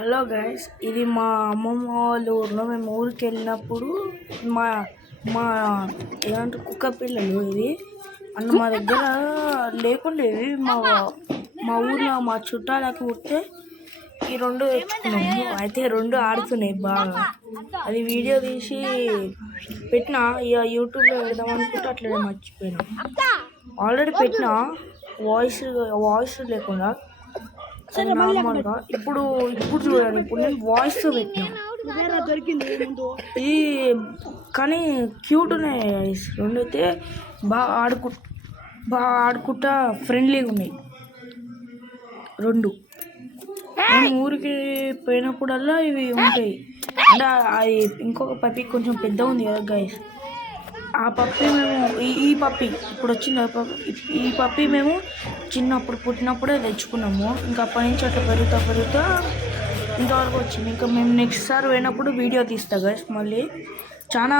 Hello guys, ఇది మా అమ్మమ్మ వాళ్ళ ఊర్లో మేము ఊరికి వెళ్ళినప్పుడు మా మా ఏమంటారు కుక్క పిల్లలు ఇవి అన్న మా దగ్గర లేకుండేవి. మా ఊర్లో మా చుట్టాలకి పుట్టే ఈ రెండు తెచ్చుకున్నాము. అయితే రెండు ఆడుతున్నాయి బాగా. అది వీడియో తీసి పెట్టిన ఇక యూట్యూబ్లో పెడదాం అనుకుంటే అట్లనే మర్చిపోయినా. ఆల్రెడీ పెట్టిన వాయిస్ లేకుండా నార్మల్గా. ఇప్పుడు చూడండి, ఇప్పుడు నేను వాయిస్తో పెట్టినా ఇది. కానీ క్యూట్ ఉన్నాయి రెండు. అయితే బాగా ఆడుకుంటా ఫ్రెండ్లీగా ఉన్నాయి రెండు. మేము ఊరికి పోయినప్పుడల్లా ఇవి ఉంటాయి. అంటే అది ఇంకొక పప్పి కొంచెం పెద్ద ఉంది కదా గైస్, ఆ పప్పి మేము ఈ పప్పి ఇప్పుడు వచ్చింది. ఈ పప్పి మేము చిన్నప్పుడు పుట్టినప్పుడే తెచ్చుకున్నాము. ఇంకా అప్పటి నుంచి అట్లా పెరుగుతా ఇంతవరకు వచ్చింది. ఇంకా మేము నెక్స్ట్ సారి పోయినప్పుడు వీడియో తీస్తా గైస్. మళ్ళీ చాలా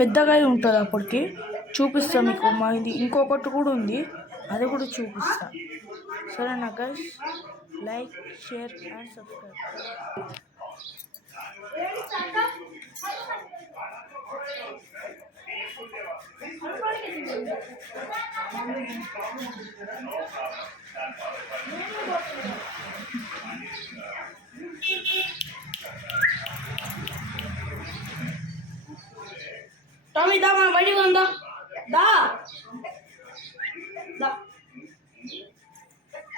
పెద్దగా ఉంటుంది అప్పటికి. చూపిస్తా మీకు. ఇది ఇంకొకటి కూడా ఉంది, అది కూడా చూపిస్తా. సరేనా guys? Like, share and subscribe. Tommy దా, మన బయటికి ఉందా? దా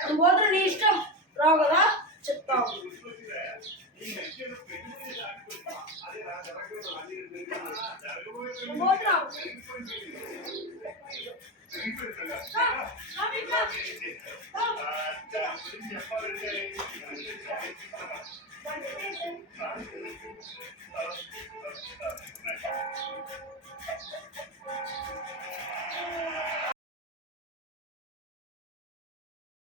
నువ్వు పోతే నీ ఇష్టం, రావు కదా చెప్తావు.